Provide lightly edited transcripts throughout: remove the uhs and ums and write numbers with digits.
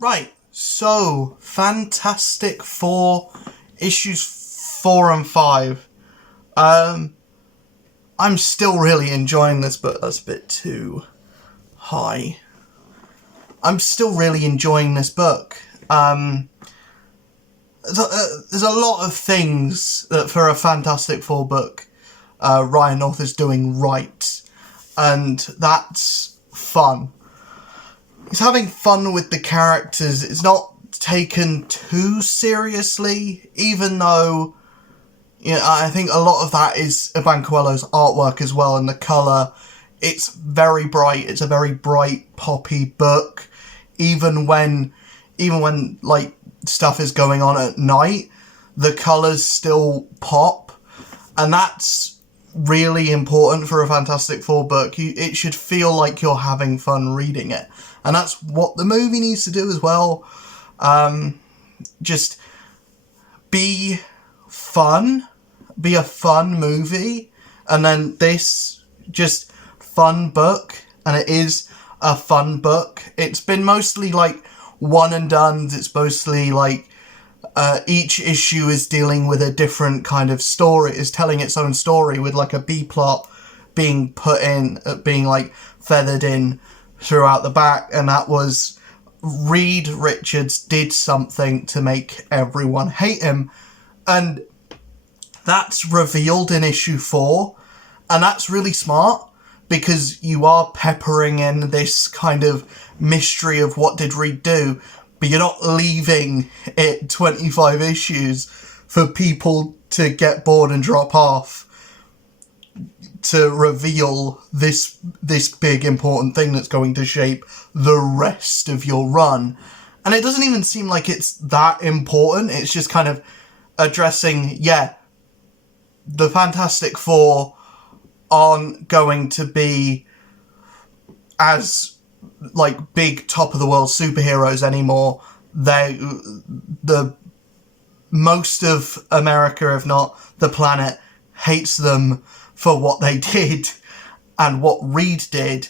Right, so Fantastic Four issues 4 and 5. Um, I'm still really enjoying this, but that's a bit too high. I'm still really enjoying this book. There's a lot of things that for a Fantastic Four book, Ryan North is doing right, and that's fun. He's having fun with the characters. It's not taken too seriously, even though, I think a lot of that is Abancoello's artwork as well, and the colour. It's very bright. It's a very bright, poppy book. Even when, like, stuff is going on at night, the colours still pop, and that's really important for a Fantastic Four book. It should feel like you're having fun reading it, and that's what the movie needs to do as well. Just be fun, be a fun movie, and then this just fun book, and it is a fun book. It's been mostly like one and done. It's mostly like each issue is dealing with a different kind of story, is telling its own story with like a B plot being put in, being like feathered in throughout the back, and that was Reed Richards did something to make everyone hate him, and that's revealed in issue 4, and that's really smart because you are peppering in this kind of mystery of what did Reed do, but you're not leaving it 25 issues for people to get bored and drop off to reveal this big important thing that's going to shape the rest of your run. And it doesn't even seem like it's that important. It's just kind of addressing, the Fantastic Four aren't going to be as like big top of the world superheroes anymore. The most of America, if not the planet, hates them for what they did and what Reed did.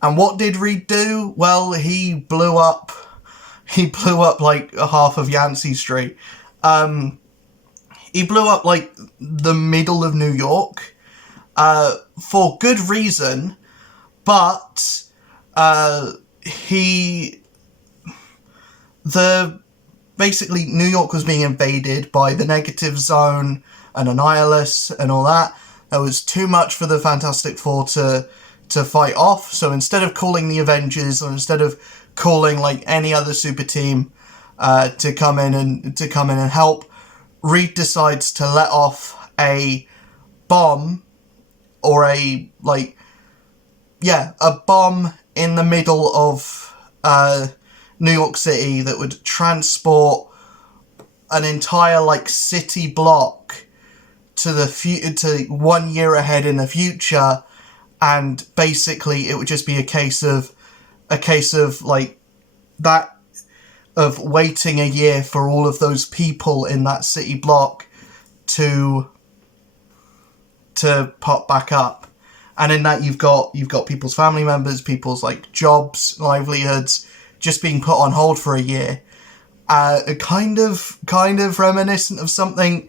And what did Reed do? Well, he blew up like half of Yancey Street. He blew up like the middle of New York, for good reason, but basically New York was being invaded by the Negative Zone and Annihilus and all that. There was too much for the Fantastic Four to fight off, so instead of calling the Avengers, or instead of calling like any other super team to come in and help, Reed decides to let off a bomb, or a bomb in the middle of New York City that would transport an entire like city block to to 1 year ahead in the future, and basically it would just be a case of like that, of waiting a year for all of those people in that city block to pop back up. And in that you've got people's family members, people's like jobs, livelihoods just being put on hold for a year. Kind of reminiscent of something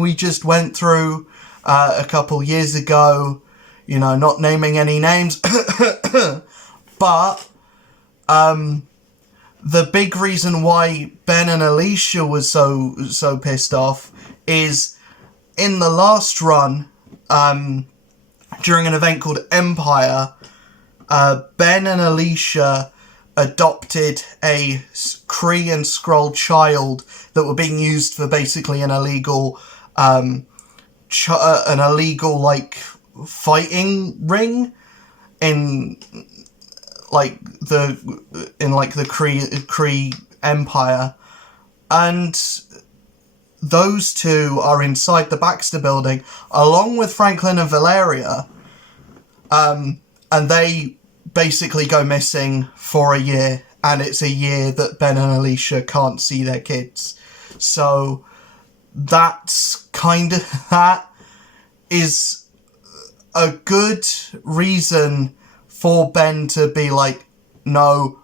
we just went through a couple years ago, not naming any names. But the big reason why Ben and Alicia was so pissed off is in the last run, during an event called Empire, Ben and Alicia adopted a Kree and Skrull child that were being used for basically an illegal like fighting ring in the Kree Empire, and those two are inside the Baxter building along with Franklin and Valeria, and they basically go missing for a year, and it's a year that Ben and Alicia can't see their kids. So that is a good reason for Ben to be like, no,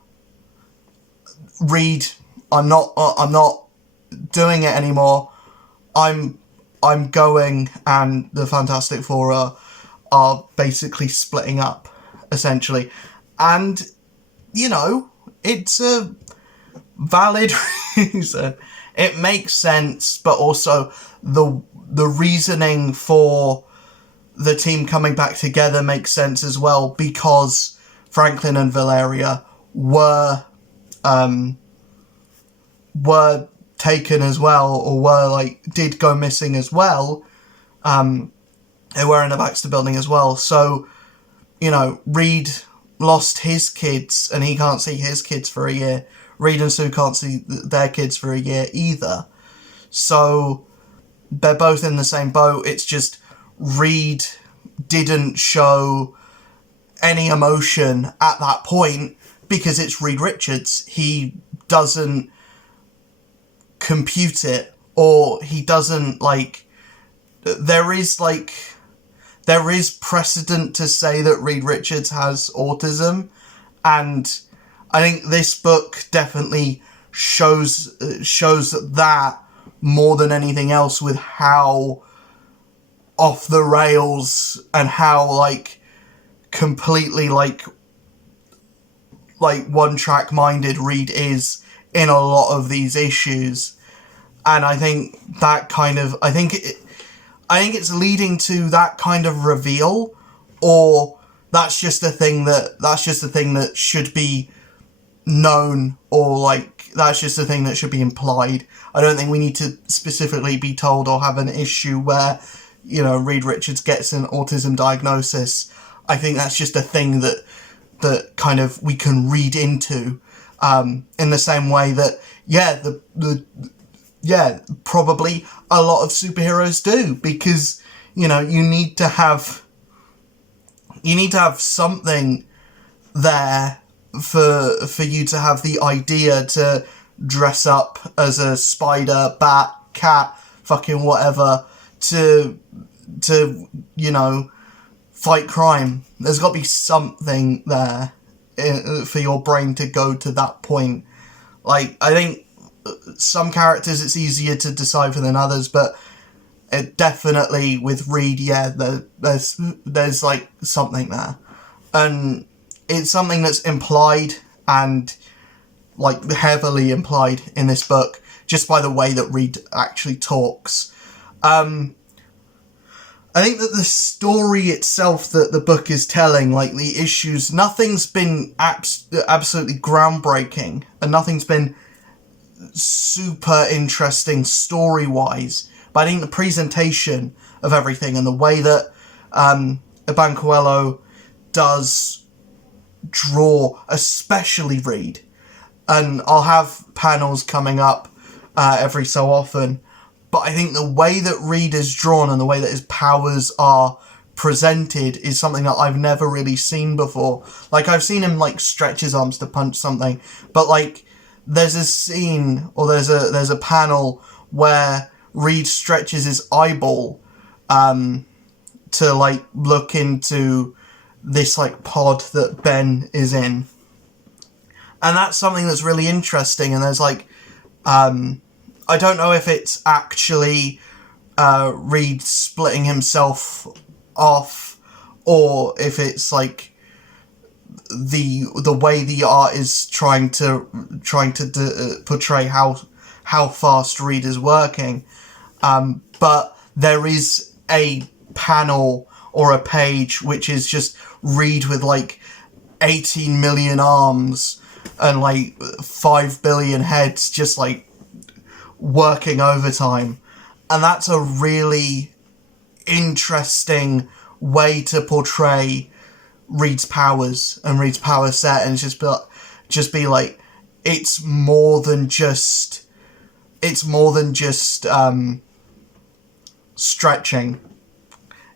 Reed, I'm not doing it anymore. I'm going, and the Fantastic Four are basically splitting up, essentially. And, you know, it's a valid reason. It makes sense, but also the reasoning for the team coming back together makes sense as well, because Franklin and Valeria were taken as well, or did go missing as well. They were in the Baxter building as well. So, you know, Reed lost his kids, and he can't see his kids for a year. Reed and Sue can't see their kids for a year either. So, they're both in the same boat. It's just Reed didn't show any emotion at that point because it's Reed Richards. He doesn't compute it, or he doesn't, there is precedent to say that Reed Richards has autism, and I think this book definitely shows that more than anything else, with how off the rails and how completely one track minded Reed is in a lot of these issues. And I think that I think it's leading to that kind of reveal, or that's just a thing that should be known, or that's just a thing that should be implied. I don't think we need to specifically be told or have an issue where, you know, Reed Richards gets an autism diagnosis. I think that's just a thing that kind of we can read into, in the same way that, probably a lot of superheroes do, because, you know, you need to have something there for you to have the idea to dress up as a spider, bat, cat, fucking whatever, to you know, fight crime. There's got to be something there for your brain to go to that point. I think some characters it's easier to decipher than others, but it definitely with Reed, there's something there, and it's something that's implied, and heavily implied in this book, just by the way that Reed actually talks. I think that the story itself that the book is telling, the issues, nothing's been absolutely groundbreaking, and nothing's been super interesting story-wise, but I think the presentation of everything and the way that Iban Coelho does draw, especially Reed, and I'll have panels coming up every so often, but I think the way that Reed is drawn and the way that his powers are presented is something that I've never really seen before. I've seen him stretch his arms to punch something, but there's a scene, or there's a panel where Reed stretches his eyeball to look into this pod that Ben is in, and that's something that's really interesting. And there's I don't know if it's actually Reed splitting himself off, or if it's the way the art is trying to portray how fast Reed is working. But there is a panel or a page which is just Reed with 18 million arms and 5 billion heads, just working overtime, and that's a really interesting way to portray Reed's powers and Reed's power set, and just be it's more than just stretching.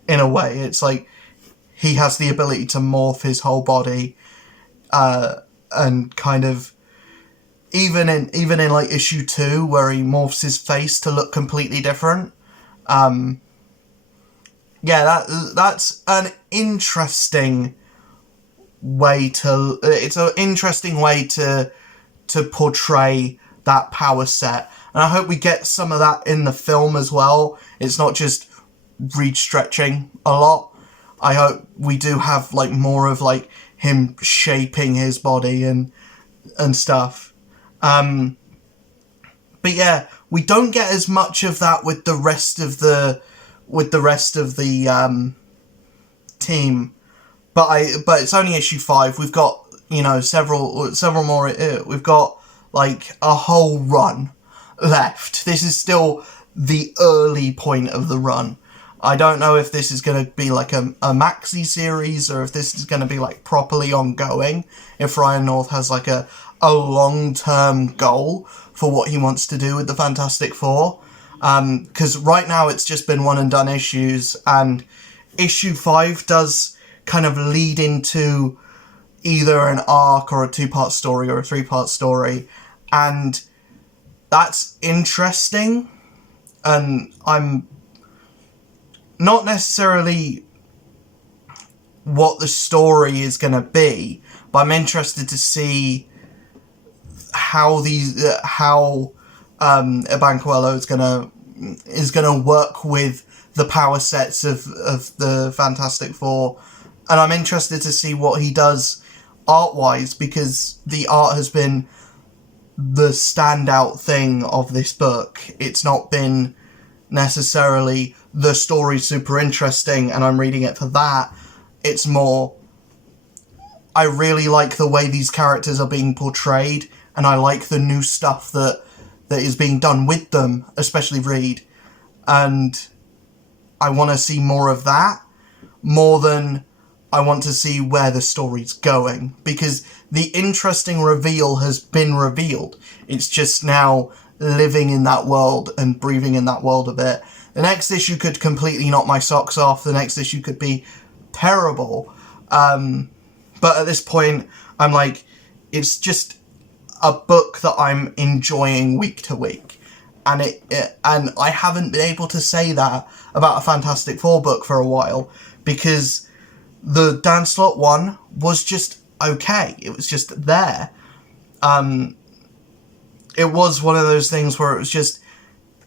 In a way, it's he has the ability to morph his whole body, and kind of even in issue 2, where he morphs his face to look completely different. That's an interesting way to to portray that power set. And I hope we get some of that in the film as well. It's not just Reed stretching a lot. I hope we do have, like, more of, like, him shaping his body and stuff. But yeah, we don't get as much of that with the rest of the team. But it's only issue 5. We've got, you know, several more. We've got, like, a whole run left. This is still the early point of the run. I don't know if this is going to be like a maxi series, or if this is going to be, like, properly ongoing, if Ryan North has, like, a long-term goal for what he wants to do with the Fantastic Four. Because right now it's just been one and done issues, and issue 5 does kind of lead into either an arc or a 2-part story or a 3-part story, and that's interesting. And I'm not necessarily what the story is going to be, but I'm interested to see how Ebankwello is gonna work with the power sets of the Fantastic Four, and I'm interested to see what he does art-wise, because the art has been the standout thing of this book. It's not been necessarily the story's super interesting and I'm reading it for that. It's more, I really like the way these characters are being portrayed, and I like the new stuff that is being done with them, especially Reed. And I want to see more of that, more than I want to see where the story's going, because the interesting reveal has been revealed. It's just now living in that world and breathing in that world a bit. The next issue could completely knock my socks off. The next issue could be terrible. But at this point, I'm like, it's just a book that I'm enjoying week to week. And and I haven't been able to say that about a Fantastic Four book for a while, because the Dan Slott one was just okay. It was just there. It was one of those things where it was just,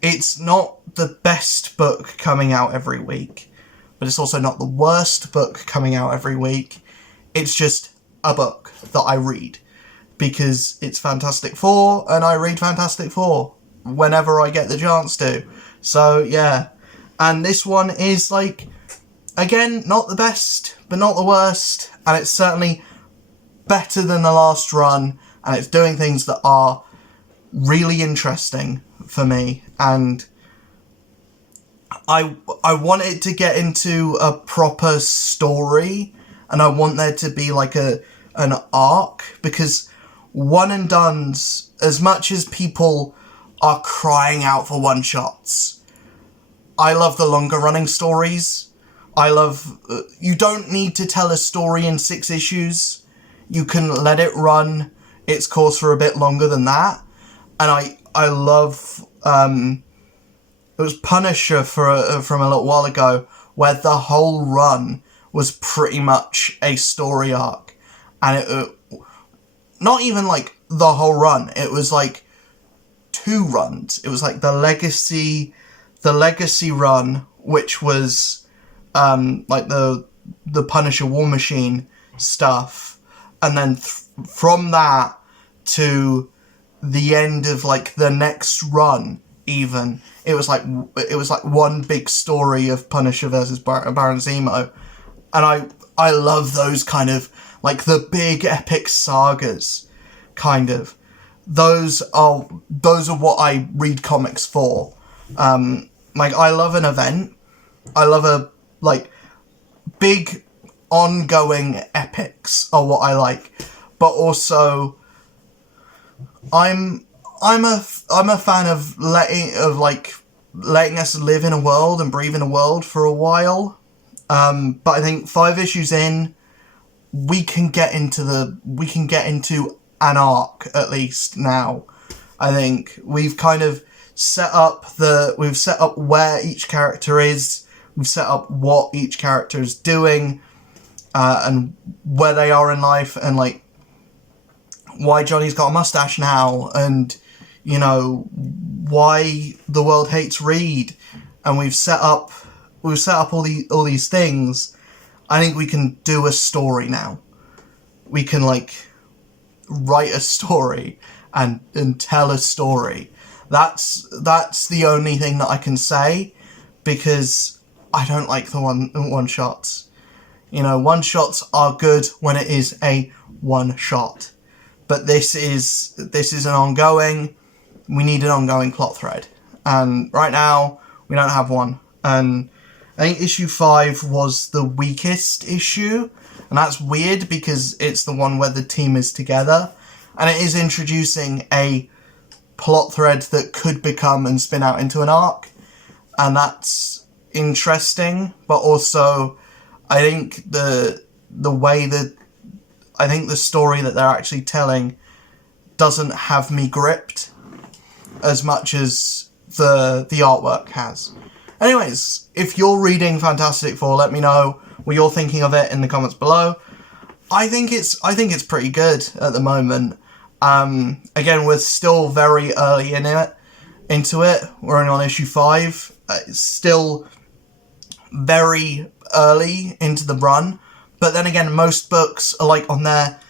it's not the best book coming out every week, but it's also not the worst book coming out every week. It's just a book that I read because it's Fantastic Four, and I read Fantastic Four whenever I get the chance to. So, yeah. And this one is, like, again, not the best, but not the worst, and it's certainly better than the last run, and it's doing things that are really interesting for me, and I want it to get into a proper story, and I want there to be, like, an arc, because one and dones, as much as people are crying out for one-shots, I love the longer running stories. I love, you don't need to tell a story in 6 issues. You can let it run its course for a bit longer than that. And I love, it was Punisher from a little while ago, where the whole run was pretty much a story arc. And it not even, like, the whole run, it was, like, 2 runs. It was, like, the legacy run, which was, like, the Punisher War Machine stuff, and then from that to the end of, like, the next run, even, it was like one big story of Punisher versus Baron Zemo, and I love those kind of, like, the big epic sagas, kind of. Those are what I read comics for. Like, I love an event. I love like, big ongoing epics are what I like. But also, I'm a fan of letting us live in a world and breathe in a world for a while. But I think 5 issues in, we can get into an arc, at least now. I think we've kind of set up where each character is, we've set up what each character is doing, and where they are in life, and, like, why Johnny's got a mustache now, and, you know, why the world hates Reed, and we've set up all these things. I think we can do a story now. We can, like, write a story and tell a story. That's the only thing that I can say, because I don't like the one shots. You know, one shots are good when it is a one shot, but this is an ongoing. We need an ongoing plot thread, and right now we don't have one. And I think issue 5 was the weakest issue, and that's weird because it's the one where the team is together, and it is introducing a plot thread that could become and spin out into an arc, and that's interesting. But also, I think the way that I think the story that they're actually telling doesn't have me gripped as much as the artwork has. Anyways, if you're reading Fantastic Four, let me know what you're thinking of it in the comments below. I think it's pretty good at the moment. Again, we're still very early into it. We're only on issue 5. It's still very early into the run. But then again, most books are like on their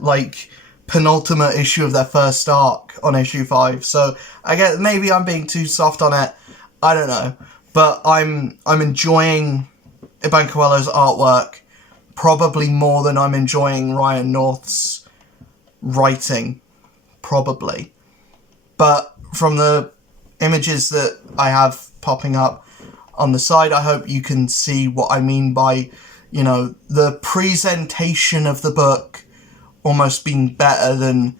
like penultimate issue of their first arc on issue 5. So I guess maybe I'm being too soft on it. I don't know. But I'm enjoying Iban Coelho's artwork probably more than I'm enjoying Ryan North's writing, probably. But from the images that I have popping up on the side, I hope you can see what I mean by, you know, the presentation of the book almost being better than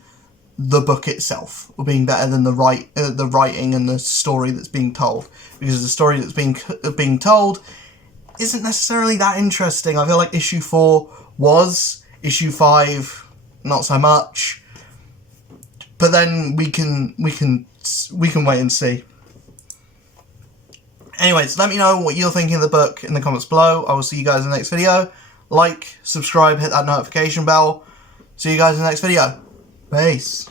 the book itself, or being better than the writing and the story that's being told, because the story that's being told isn't necessarily that interesting. I feel like issue 4 was, issue 5 not so much, but then we can wait and see. Anyways, let me know what you're thinking of the book in the comments below. I will see you guys in the next video. Like, subscribe, hit that notification bell. See you guys in the next video. Peace.